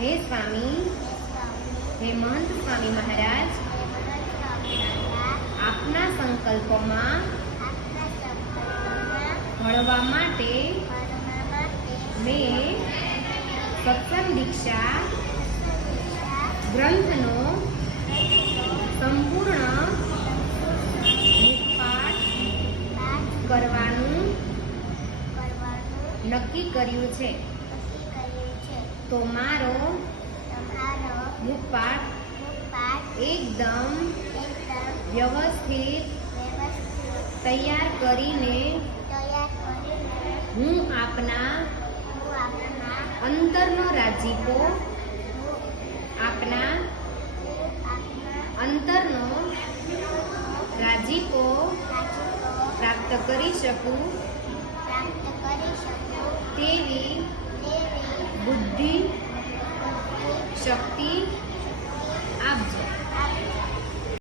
હે સ્વામી, હે મહંત સ્વામી મહારાજ, આપના સંકલ્પમાં ભળવા માટે મેં સત્સંગ દીક્ષા ગ્રંથનો સંપૂર્ણ મુખપાઠ કરવાનું નક્કી કર્યું છે. તો મારો મુખપાઠ એકદમ વ્યવસ્થિત તૈયાર કરીને હું આપના અંતરનો રાજીપો પ્રાપ્ત કરી શકું તેવી બુદ્ધિ શક્તિ આપજો.